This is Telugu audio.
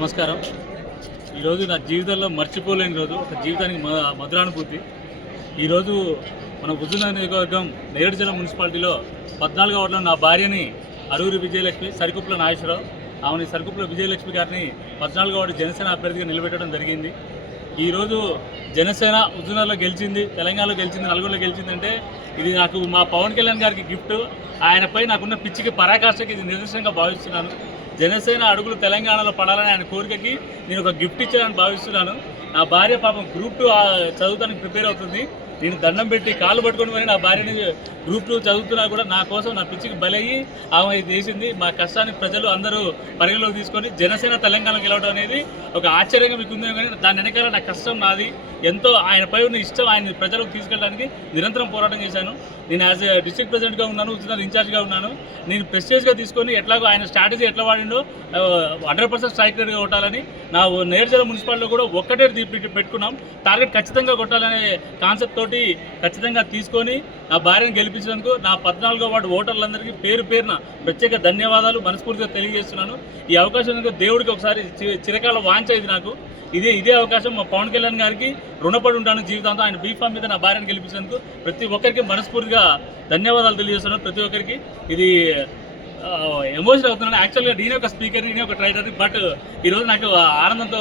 నమస్కారం. ఈరోజు నా జీవితంలో మర్చిపోలేని రోజు, ఒక జీవితానికి మధురానుభూతి. ఈరోజు మన హుజూర్నగర్ నియోజకవర్గం నేరేడుచర్ల మున్సిపాలిటీలో 14వ వార్డులో నా భార్యని అరూరి విజయలక్ష్మి, సరికుప్పల నాగేశ్వరరావు, ఆమెని సరికుప్పల విజయలక్ష్మి గారిని 14వ వార్డు జనసేన అభ్యర్థిగా నిలబెట్టడం జరిగింది. ఈరోజు జనసేన హుజూర్నగర్లో గెలిచింది, తెలంగాణలో గెలిచింది, నల్గొండలో గెలిచిందంటే ఇది నాకు మా పవన్ కళ్యాణ్ గారికి గిఫ్ట్. ఆయనపై నాకున్న పిచ్చికి పరాకాష్ఠకి ఇది నిదర్శనంగా భావిస్తున్నాను. జనసేన అడుగులు తెలంగాణలో పడాలని ఆయన కోరికకి నేను ఒక గిఫ్ట్ ఇచ్చానని భావిస్తున్నాను. నా భార్య పాపం గ్రూప్ 2 చదువుతానికి ప్రిపేర్ అవుతుంది. నేను దండం పెట్టి కాళ్ళు పట్టుకొని మరి నా భార్యని గ్రూప్ 2 చదువుతున్నా కూడా నా కోసం నా పిచ్చికి బలయ్యి ఆమె ఇది చేసింది. మా కష్టాన్ని ప్రజలు అందరూ పరిగణలోకి తీసుకొని జనసేన తెలంగాణ గెలవడం అనేది ఒక ఆశ్చర్యంగా మీకు ఉందేమో, కానీ దాని వెనకాల నా కష్టం నాది. ఎంతో ఆయనపై ఉన్న ఇష్టం ఆయన ప్రజలకు తీసుకెళ్ళడానికి నిరంతరం పోరాటం చేశాను. నేను యాజ్ ఏ డిస్ట్రిక్ట్ ప్రెసిడెంట్గా ఉన్నాను, హుజూర్నగర్ ఇన్ఛార్జ్గా ఉన్నాను. నేను ప్రెస్టేజ్గా తీసుకొని ఎట్లాగో ఆయన స్ట్రాటజీ ఎట్లా వాడిండో 100% స్ట్రైక్ రేట్గా కొట్టాలని నా నేరేడుచర్ల మున్సిపాలిటీలో కూడా ఒక్కటే పెట్టుకున్నాం. టార్గెట్ ఖచ్చితంగా కొట్టాలనే కాన్సెప్ట్ తోటి ఖచ్చితంగా తీసుకొని నా భార్యను గెలిపించినందుకు నా 14వ వార్డు ఓటర్లందరికీ పేరు పేరున ప్రత్యేక ధన్యవాదాలు మనస్ఫూర్తిగా తెలియజేస్తున్నాను. ఈ అవకాశం దేవుడికి ఒకసారి చిరకాల వాంఛ ఇది నాకు. ఇదే అవకాశం మా పవన్ కళ్యాణ్ గారికి రుణపడి ఉంటాను జీవితాంతం. ఆయన బీఫామ్ మీద నా భార్యను గెలిపించినందుకు ప్రతి ఒక్కరికి మనస్ఫూర్తిగా ధన్యవాదాలు తెలియజేస్తున్నాను. ప్రతి ఒక్కరికి ఇది ఎమోషన్ అవుతున్నాను. యాక్చువల్గా నేనే ఒక స్పీకర్, నేనే ఒక ట్రైటర్, బట్ ఈరోజు నాకు ఆనందంతో